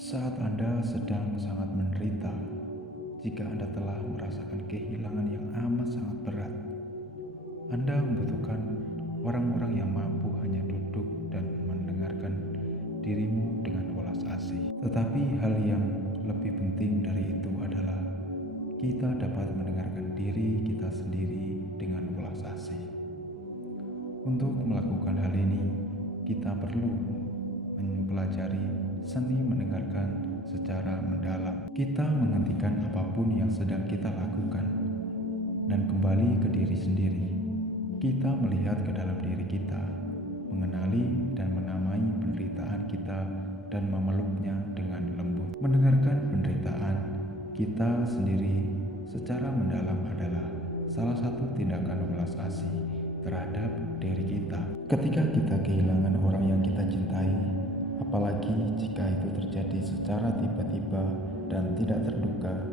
Saat Anda sedang sangat menderita, jika Anda telah merasakan kehilangan yang amat sangat berat, Anda membutuhkan orang-orang yang mampu hanya duduk dan mendengarkan dirimu dengan welas asih. Tetapi hal yang lebih penting dari itu adalah kita dapat mendengarkan diri kita sendiri dengan welas asih. Untuk melakukan hal ini, kita perlu mempelajari seni mendengarkan secara mendalam. Kita menghentikan apapun yang sedang kita lakukan dan kembali ke diri sendiri. Kita melihat ke dalam diri kita, mengenali dan menamai penderitaan kita dan memeluknya dengan lembut. Mendengarkan penderitaan kita sendiri secara mendalam adalah salah satu tindakan welas asih terhadap diri kita. Ketika kita kehilangan orang yang kita cintai, apalagi jika itu terjadi secara tiba-tiba dan tidak terduga,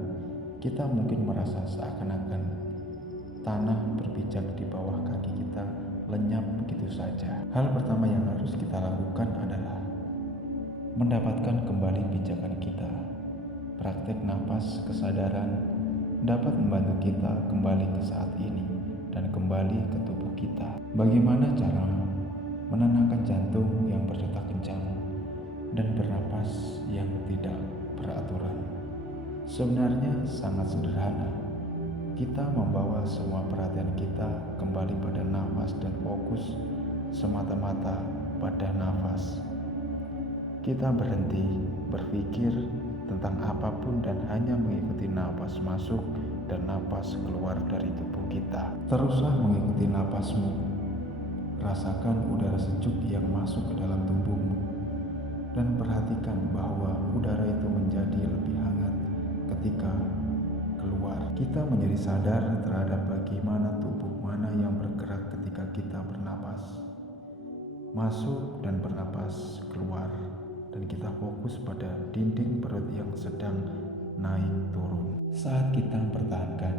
kita mungkin merasa seakan-akan tanah berpijak di bawah kaki kita lenyap begitu saja. Hal pertama yang harus kita lakukan adalah mendapatkan kembali pijakan kita. Praktek napas kesadaran dapat membantu kita kembali ke saat ini dan kembali ke tubuh kita. Bagaimana cara menenangkan jantung yang berdetak kencang dan bernapas yang tidak beraturan? Sebenarnya sangat sederhana. Kita membawa semua perhatian kita kembali pada nafas dan fokus semata-mata pada nafas. Kita berhenti berpikir tentang apapun dan hanya mengikuti nafas masuk dan nafas keluar dari tubuh kita. Teruslah mengikuti nafasmu. Rasakan udara sejuk yang masuk ke dalam tubuhmu dan perhatikan bahwa udara itu menjadi lebih hangat ketika keluar. Kita menjadi sadar terhadap bagaimana tubuh mana yang bergerak ketika kita bernapas masuk dan bernapas keluar, dan kita fokus pada dinding perut yang sedang naik turun. Saat kita mempertahankan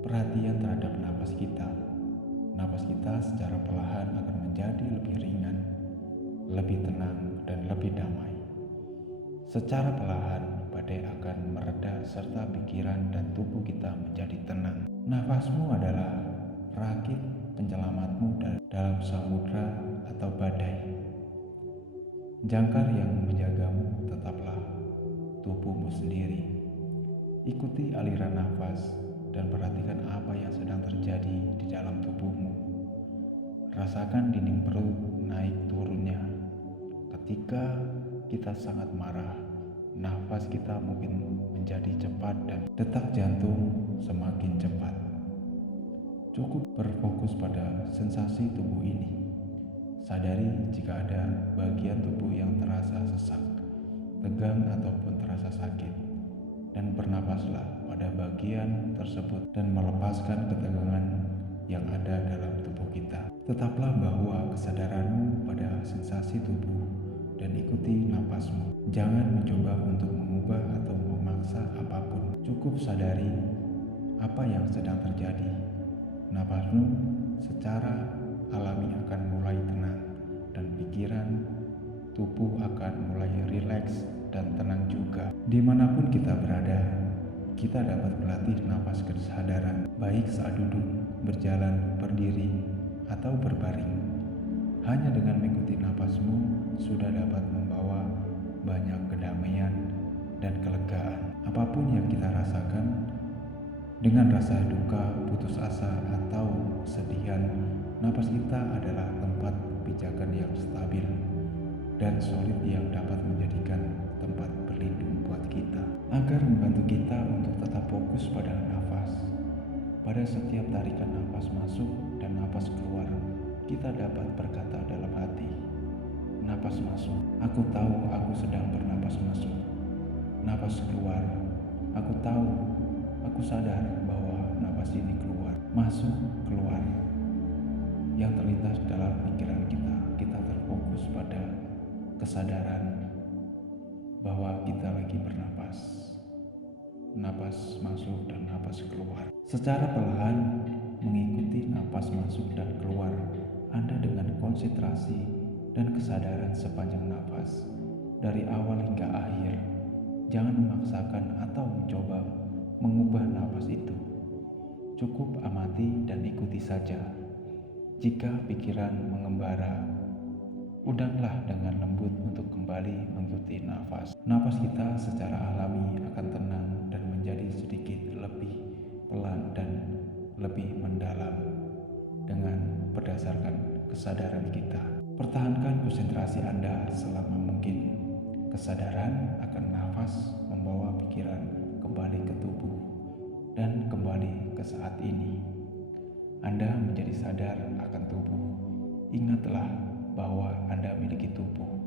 perhatian terhadap napas kita secara perlahan akan menjadi lebih ringan, lebih tenang, dan lebih damai. Secara perlahan badai akan mereda serta pikiran dan tubuh kita menjadi tenang. Nafasmu adalah rakit penyelamatmu dalam samudra atau badai. Jangkar yang menjagamu tetaplah tubuhmu sendiri. Ikuti aliran nafas dan perhatikan apa yang sedang terjadi di dalam tubuhmu. Rasakan dinding perut naik turunnya. Ketika kita sangat marah, nafas kita mungkin menjadi cepat dan detak jantung semakin cepat. Cukup berfokus pada sensasi tubuh ini. Sadari jika ada bagian tubuh yang terasa sesak, tegang ataupun terasa sakit, dan bernapaslah pada bagian tersebut dan melepaskan ketegangan yang ada dalam tubuh kita. Tetaplah bahwa kesadaranmu pada sensasi tubuh dan ikuti napasmu. Jangan mencoba untuk mengubah atau memaksa apapun. Cukup sadari apa yang sedang terjadi. Napasmu secara alami akan mulai tenang dan pikiran tubuh akan mulai rileks dan tenang juga. Dimanapun kita berada, kita dapat melatih napas kesadaran, baik saat duduk, berjalan, berdiri, atau berbaring. Hanya dengan mengikuti napasmu sudah dapat membawa banyak kedamaian dan kelegaan. Apapun yang kita rasakan, dengan rasa duka, putus asa, atau kesedihan, napas kita adalah tempat pijakan yang stabil dan solid yang dapat menjadikan tempat berlindung buat kita. Agar membantu kita untuk tetap fokus pada nafas. Pada setiap tarikan nafas masuk dan nafas keluar, kita dapat berkata dalam hati, napas masuk, aku tahu aku sedang bernapas masuk. Napas keluar, aku tahu, aku sadar bahwa napas ini keluar, masuk, keluar. Yang terlintas dalam pikiran kita terfokus pada kesadaran bahwa kita lagi bernapas. Napas masuk dan napas keluar. Secara perlahan mengikuti napas masuk dan keluar Anda dengan konsentrasi dan kesadaran sepanjang napas. dari awal hingga akhir. Jangan memaksakan atau mencoba mengubah nafas itu. Cukup amati dan ikuti saja. Jika pikiran mengembara, udahlah dengan lembut untuk kembali mengikuti nafas. Nafas kita secara alami akan tenang dan menjadi sedikit lebih pelan dan lebih mendalam dengan berdasarkan kesadaran kita. Pertahankan konsentrasi Anda selama mungkin. Kesadaran akan nafas membawa pikiran kembali ke tubuh dan kembali ke saat ini. Anda menjadi sadar akan tubuh. Ingatlah bahwa Anda memiliki tubuh.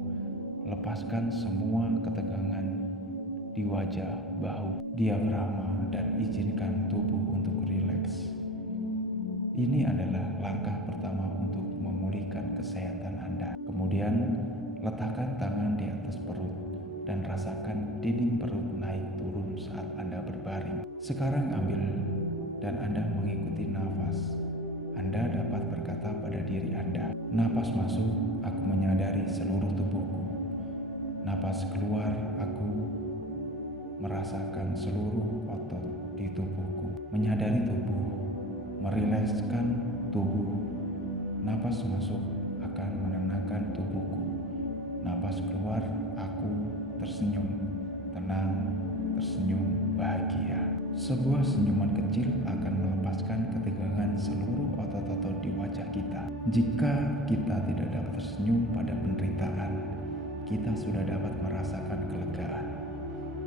Lepaskan semua ketegangan di wajah, bahu, diafragma, dan izinkan tubuh untuk rileks. Ini adalah langkah pertama untuk memulihkan kesehatan Anda. Kemudian, letakkan tangan di atas perut dan rasakan dinding perut naik turun saat Anda berbaring. Sekarang ambil dan Anda mengikuti nafas. Anda dapat berkata pada diri Anda, napas masuk, aku menyadari seluruh tubuhku. Napas keluar, aku merasakan seluruh otot di tubuhku. Menyadari tubuh, merilekskan tubuh. Napas masuk akan menenangkan tubuhku. Napas keluar, aku tersenyum, tenang, tersenyum, bahagia. Sebuah senyuman kecil akan melepaskan ketegangan seluruh otot-otot di wajah kita. Jika kita tidak dapat tersenyum pada penderitaan, kita sudah dapat merasakan kelegaan.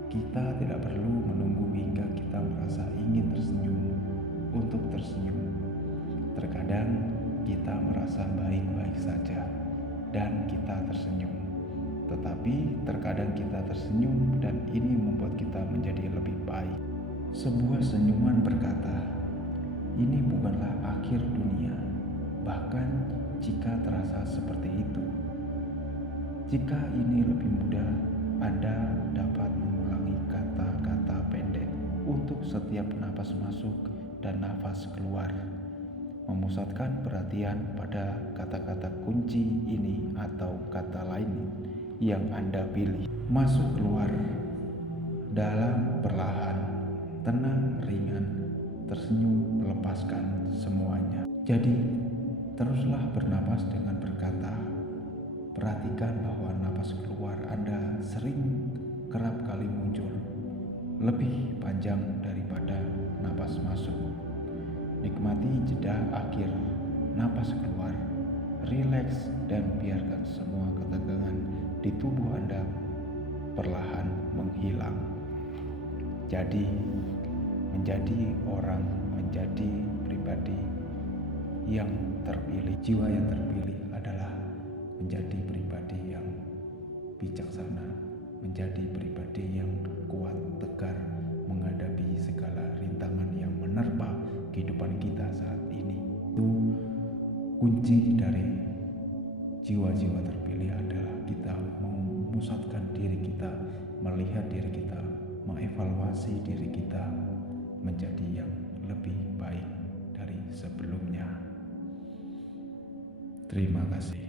Kita tidak perlu menunggu hingga kita merasa ingin tersenyum untuk tersenyum. Terkadang kita merasa baik-baik saja dan kita tersenyum. Tetapi terkadang kita tersenyum dan ini membuat kita menjadi lebih baik. Sebuah senyuman berkata, ini bukanlah akhir dunia, bahkan jika terasa seperti itu. Jika ini lebih mudah, Anda dapat mengulangi kata-kata pendek untuk setiap napas masuk dan nafas keluar. Memusatkan perhatian pada kata-kata kunci ini atau kata lain yang Anda pilih. Masuk keluar, dalam perlahan, tenang, ringan, tersenyum, melepaskan semuanya. Jadi, teruslah bernapas dengan berkata, perhatikan bahwa napas keluar Anda sering kerap kali muncul lebih panjang daripada napas masuk. Nikmati jeda akhir napas keluar, rileks dan biarkan semua ketegangan di tubuh Anda perlahan menghilang. Jadi, menjadi orang, menjadi pribadi yang terpilih, jiwa yang terpilih adalah menjadi pribadi yang bijaksana, menjadi pribadi yang kuat, tegar, menghadapi segala rintangan yang menerpa kehidupan kita saat ini. Itu kunci dari jiwa-jiwa terpilih adalah kita memusatkan diri kita, melihat diri kita, mengevaluasi diri kita menjadi yang lebih baik dari sebelumnya. Terima kasih.